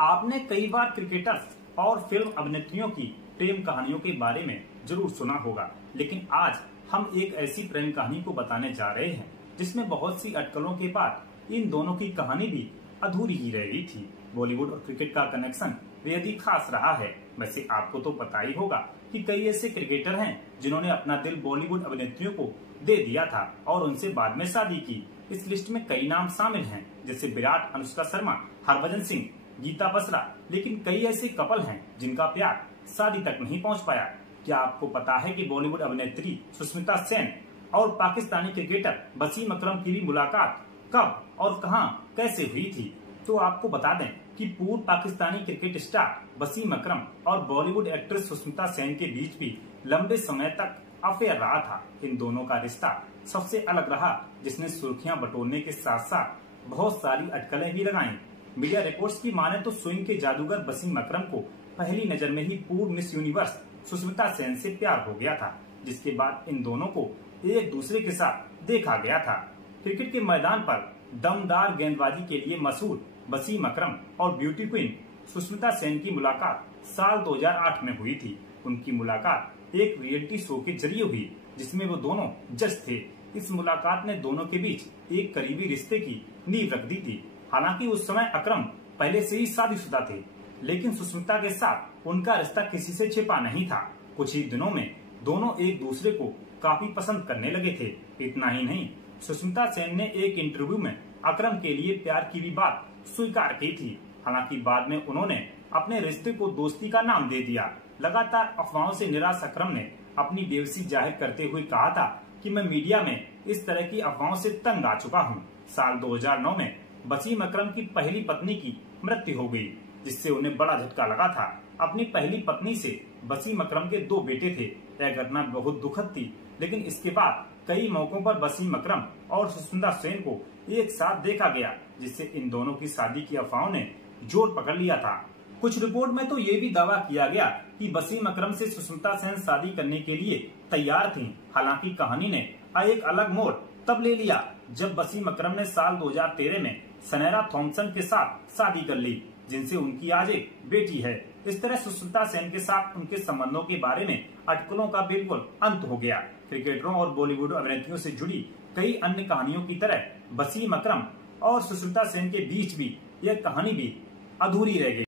आपने कई बार क्रिकेटर्स और फिल्म अभिनेत्रियों की प्रेम कहानियों के बारे में जरूर सुना होगा, लेकिन आज हम एक ऐसी प्रेम कहानी को बताने जा रहे हैं जिसमें बहुत सी अटकलों के बाद इन दोनों की कहानी भी अधूरी ही रह गई थी। बॉलीवुड और क्रिकेट का कनेक्शन बेहद ही खास रहा है। वैसे आपको तो पता ही होगा कि कई ऐसे क्रिकेटर हैं जिन्होंने अपना दिल बॉलीवुड अभिनेत्रियों को दे दिया था और उनसे बाद में शादी की। इस लिस्ट में कई नाम शामिल हैं, जैसे विराट, अनुष्का शर्मा, हरभजन सिंह, गीता बसरा। लेकिन कई ऐसे कपल हैं जिनका प्यार शादी तक नहीं पहुंच पाया। क्या आपको पता है कि बॉलीवुड अभिनेत्री सुष्मिता सेन और पाकिस्तानी क्रिकेटर वसीम अकरम की भी मुलाकात कब और कहां कैसे हुई थी? तो आपको बता दें कि पूर्व पाकिस्तानी क्रिकेट स्टार वसीम अकरम और बॉलीवुड एक्ट्रेस सुष्मिता सेन के बीच भी लंबे समय तक अफेयर रहा था। इन दोनों का रिश्ता सबसे अलग रहा, जिसने सुर्खियां बटोरने के साथ साथ बहुत सारी अटकलें भी लगाई। मीडिया रिपोर्ट्स की माने तो स्विंग के जादूगर वसीम अकरम को पहली नजर में ही पूर्व मिस यूनिवर्स सुष्मिता सेन से प्यार हो गया था, जिसके बाद इन दोनों को एक दूसरे के साथ देखा गया था। क्रिकेट के मैदान पर दमदार गेंदबाजी के लिए मशहूर वसीम अकरम और ब्यूटी क्वीन सुष्मिता सेन की मुलाकात साल 2008 में हुई थी। उनकी मुलाकात एक रियलिटी शो के जरिए हुई, जिसमें वो दोनों जज थे। इस मुलाकात ने दोनों के बीच एक करीबी रिश्ते की नींव रख दी थी। हालांकि उस समय अकरम पहले से ही शादीशुदा थे, लेकिन सुष्मिता के साथ उनका रिश्ता किसी से छिपा नहीं था। कुछ ही दिनों में दोनों एक दूसरे को काफी पसंद करने लगे थे। इतना ही नहीं, सुष्मिता सेन ने एक इंटरव्यू में अकरम के लिए प्यार की भी बात स्वीकार की थी। हालांकि बाद में उन्होंने अपने रिश्ते को दोस्ती का नाम दे दिया। लगातार अफवाहों से निराश अकरम ने अपनी बेबसी जाहिर करते हुए कहा था कि मैं मीडिया में इस तरह की अफवाहों से तंग आ चुका हूं। साल 2009 में वसीम अकरम की पहली पत्नी की मृत्यु हो गई, जिससे उन्हें बड़ा झटका लगा था। अपनी पहली पत्नी से वसीम अकरम के 2 बेटे थे। यह घटना बहुत दुखद थी, लेकिन इसके बाद कई मौकों पर वसीम अकरम और सुष्मिता सेन को एक साथ देखा गया, जिससे इन दोनों की शादी की अफवाहों ने जोर पकड़ लिया था। कुछ रिपोर्ट में तो ये भी दावा किया गया कि वसीम अकरम से सुष्मिता सेन शादी करने के लिए तैयार थीं। हालांकि कहानी ने एक अलग मोड़ तब ले लिया जब वसीम अकरम ने साल 2013 में सनैरा थॉम्पसन के साथ शादी कर ली, जिनसे उनकी आज एक बेटी है। इस तरह सुष्मिता सेन के साथ उनके संबंधों के बारे में अटकलों का बिल्कुल अंत हो गया। क्रिकेटरों और बॉलीवुड अभिनेत्रियों से जुड़ी कई अन्य कहानियों की तरह वसीम अकरम और सुष्मिता सेन के बीच भी यह कहानी भी अधूरी रह गई।